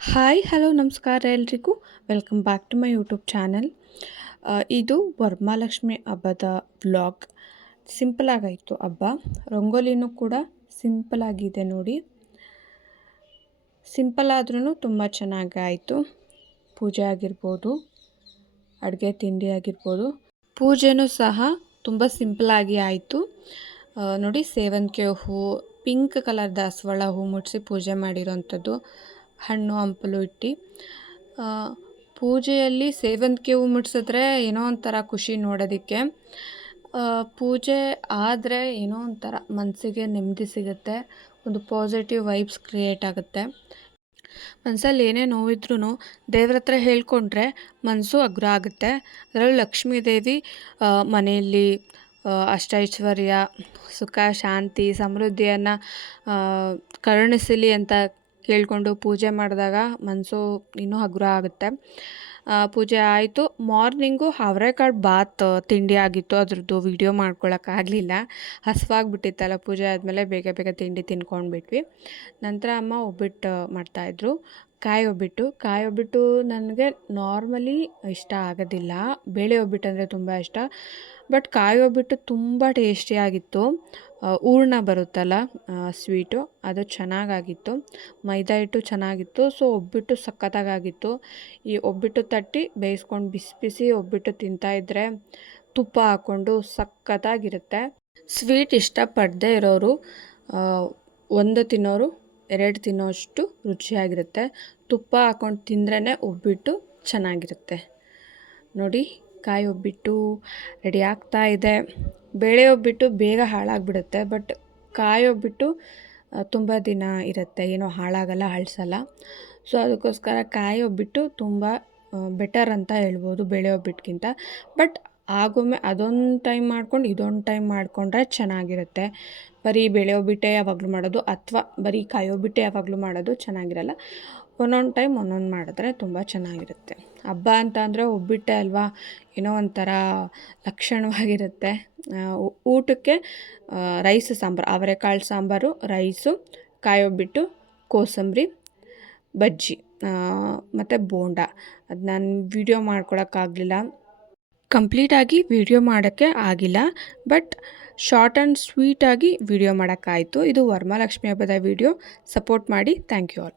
Hi, hello, ನಮಸ್ಕಾರ ಎಲ್ರಿಗೂ. Welcome back to my YouTube channel ಇದು ವರಮಹಾಲಕ್ಷ್ಮಿ ಹಬ್ಬದ ವ್ಲಾಗ್ ಸಿಂಪಲ್ ಆಗಾಯಿತು ಹಬ್ಬ. ರಂಗೋಲಿನೂ ಕೂಡ ಸಿಂಪಲ್ ಆಗಿದೆ ನೋಡಿ. ಸಿಂಪಲ್ ಆದ್ರೂ ತುಂಬ ಚೆನ್ನಾಗಾಯಿತು ಪೂಜೆ ಆಗಿರ್ಬೋದು, ಅಡುಗೆ ತಿಂಡಿ ಆಗಿರ್ಬೋದು. ಪೂಜೆನೂ ಸಹ ತುಂಬ ಸಿಂಪಲಾಗಿ ಆಯಿತು. ನೋಡಿ, ಸೇವಂತಿಗೆ ಹೂ ಪಿಂಕ್ ಕಲರ್ ದಾಸವಾಳ ಹೂ ಮುಟ್ಟಿಸಿ ಪೂಜೆ ಮಾಡಿರೋವಂಥದ್ದು ಹಣ್ಣು ಹಂಪಲು ಇಟ್ಟು ಪೂಜೆಯಲ್ಲಿ ಸೇವಂತಿಗೆ ಹೂ ಮುಡ್ಸಿದ್ರೆ ಏನೋ ಒಂಥರ ಖುಷಿ ನೋಡೋದಕ್ಕೆ. ಪೂಜೆ ಆದರೆ ಏನೋ ಒಂಥರ ಮನಸ್ಸಿಗೆ ನೆಮ್ಮದಿ ಸಿಗುತ್ತೆ, ಒಂದು ಪಾಸಿಟಿವ್ ವೈಬ್ಸ್ ಕ್ರಿಯೇಟ್ ಆಗುತ್ತೆ. ಮನಸ್ಸಲ್ಲಿ ಏನೇ ನೋವಿದ್ರೂ ದೇವ್ರ ಹತ್ರ ಹೇಳ್ಕೊಂಡ್ರೆ ಮನಸ್ಸು ಅಗ್ರ ಆಗುತ್ತೆ. ಅದರಲ್ಲೂ ಲಕ್ಷ್ಮೀ ದೇವಿ ಮನೆಯಲ್ಲಿ ಅಷ್ಟೈಶ್ವರ್ಯ, ಸುಖ, ಶಾಂತಿ, ಸಮೃದ್ಧಿಯನ್ನು ಕರುಣಿಸಲಿ ಅಂತ ಕೇಳಿಕೊಂಡು ಪೂಜೆ ಮಾಡಿದಾಗ ಮನಸ್ಸು ಇನ್ನೂ ಹಗುರ ಆಗುತ್ತೆ. ಪೂಜೆ ಆಯಿತು. ಮಾರ್ನಿಂಗು ಅವರೆಕಾಳು ಬಾತ್ ತಿಂಡಿ ಆಗಿತ್ತು. ಅದ್ರದ್ದು ವಿಡಿಯೋ ಮಾಡ್ಕೊಳಕ್ಕಾಗಲಿಲ್ಲ ಹಸಿವಾಗ್ಬಿಟ್ಟಿತ್ತಲ್ಲ ಪೂಜೆ ಆದಮೇಲೆ ಬೇಗ ಬೇಗ ತಿಂಡಿ ತಿನ್ಕೊಂಡ್ಬಿಟ್ವಿ. ನಂತರ ಅಮ್ಮ ಒಬ್ಬಿಟ್ಟು ಮಾಡ್ತಾಯಿದ್ರು ಕಾಯಿ ಒಬ್ಬಿಟ್ಟು. ಕಾಯಿ ಒಬ್ಬಿಟ್ಟು ನನಗೆ ನಾರ್ಮಲಿ ಇಷ್ಟ ಆಗೋದಿಲ್ಲ. ಬೇಳೆ ಒಬ್ಬಿಟ್ಟು ಅಂದರೆ ತುಂಬ ಇಷ್ಟ. ಬಟ್ ಕಾಯಿ ಒಬ್ಬಿಟ್ಟು ತುಂಬ ಟೇಸ್ಟಿಯಾಗಿತ್ತು ಹೂರ್ಣ ಬರುತ್ತಲ್ಲ ಸ್ವೀಟು ಅದು ಚೆನ್ನಾಗಾಗಿತ್ತು. ಮೈದಾ ಹಿಟ್ಟು ಚೆನ್ನಾಗಿತ್ತು. ಸೊ ಒಬ್ಬಿಟ್ಟು ಸಖತ್ತಾಗಿತ್ತು ಈ ಒಬ್ಬಿಟ್ಟು ತಟ್ಟಿ ಬೇಯಿಸ್ಕೊಂಡು ಬಿಸಿ ಬಿಸಿ ಒಬ್ಬಿಟ್ಟು ತಿಂತಾಯಿದ್ರೆ ತುಪ್ಪ ಹಾಕ್ಕೊಂಡು ಸಖತ್ತಾಗಿರುತ್ತೆ. ಸ್ವೀಟ್ ಇಷ್ಟಪಡದೆ ಇರೋರು ಒಂದು ತಿನ್ನೋರು, ಎರಡು ತಿನ್ನೋಷ್ಟು ರುಚಿಯಾಗಿರುತ್ತೆ. ತುಪ್ಪ ಹಾಕ್ಕೊಂಡು ತಿಂದ್ರೇ ಒಬ್ಬಿಟ್ಟು ಚೆನ್ನಾಗಿರುತ್ತೆ. ನೋಡಿ, ಕಾಯಿ ಒಬ್ಬಿಟ್ಟು ರೆಡಿ ಆಗ್ತಾ ಇದೆ. ಬೇಳೆ ಒಬ್ಬಿಟ್ಟು ಬೇಗ ಹಾಳಾಗಿಬಿಡುತ್ತೆ, ಬಟ್ ಕಾಯಿ ಒಬ್ಬಿಟ್ಟು ತುಂಬ ದಿನ ಇರುತ್ತೆ. ಏನೋ ಹಾಳಾಗಲ್ಲ ಹಳ್ಸಲ್ಲ ಸೊ, ಅದಕ್ಕೋಸ್ಕರ ಕಾಯಿ ಒಬ್ಬಿಟ್ಟು ತುಂಬ ಬೆಟರ್ ಅಂತ ಹೇಳ್ಬೋದು ಬೇಳೆ ಬಿಟ್ಕಿಂತ. ಬಟ್ ಆಗೊಮ್ಮೆ ಅದೊಂದು ಟೈಮ್ ಮಾಡ್ಕೊಂಡು ಇದೊಂದು ಟೈಮ್ ಮಾಡಿಕೊಂಡ್ರೆ ಚೆನ್ನಾಗಿರುತ್ತೆ. ಬರೀ ಬೇಳೆ ಬಿಟ್ಟೆ ಯಾವಾಗಲೂ ಮಾಡೋದು ಅಥವಾ ಬರೀ ಕಾಯೋ ಬಿಟ್ಟೆ ಯಾವಾಗಲೂ ಮಾಡೋದು ಚೆನ್ನಾಗಿರಲ್ಲ. ಒಂದೊಂದು ಟೈಮ್ ಒಂದೊಂದು ಮಾಡಿದ್ರೆ ತುಂಬ ಚೆನ್ನಾಗಿರುತ್ತೆ. ಹಬ್ಬ ಅಂತ ಅಂದರೆ ಒಬ್ಬಿಟ್ಟೆ ಅಲ್ವಾ? ಏನೋ ಒಂಥರ ಲಕ್ಷಣವಾಗಿರುತ್ತೆ. ಊಟಕ್ಕೆ ರೈಸ್ ಸಾಂಬಾರು, ಅವರೆಕಾಳು ಸಾಂಬಾರು ರೈಸು ಕಾಯಿ ಒಬ್ಬಿಟ್ಟು ಕೋಸಂಬರಿ, ಬಜ್ಜಿ. ಮತ್ತು ಬೋಂಡ. ಅದು ನಾನು ವಿಡಿಯೋ ಮಾಡ್ಕೊಳಕ್ಕಾಗಲಿಲ್ಲ. ಕಂಪ್ಲೀಟಾಗಿ ವಿಡಿಯೋ ಮಾಡೋಕ್ಕೆ ಆಗಿಲ್ಲ. ಬಟ್ ಶಾರ್ಟ್ ಆ್ಯಂಡ್ ಸ್ವೀಟಾಗಿ ವಿಡಿಯೋ ಮಾಡೋಕ್ಕಾಯಿತು. ಇದು ವರ್ಮಾಲಕ್ಷ್ಮಿ ಹಬ್ಬದ ವಿಡಿಯೋ ಸಪೋರ್ಟ್ ಮಾಡಿ. Thank you all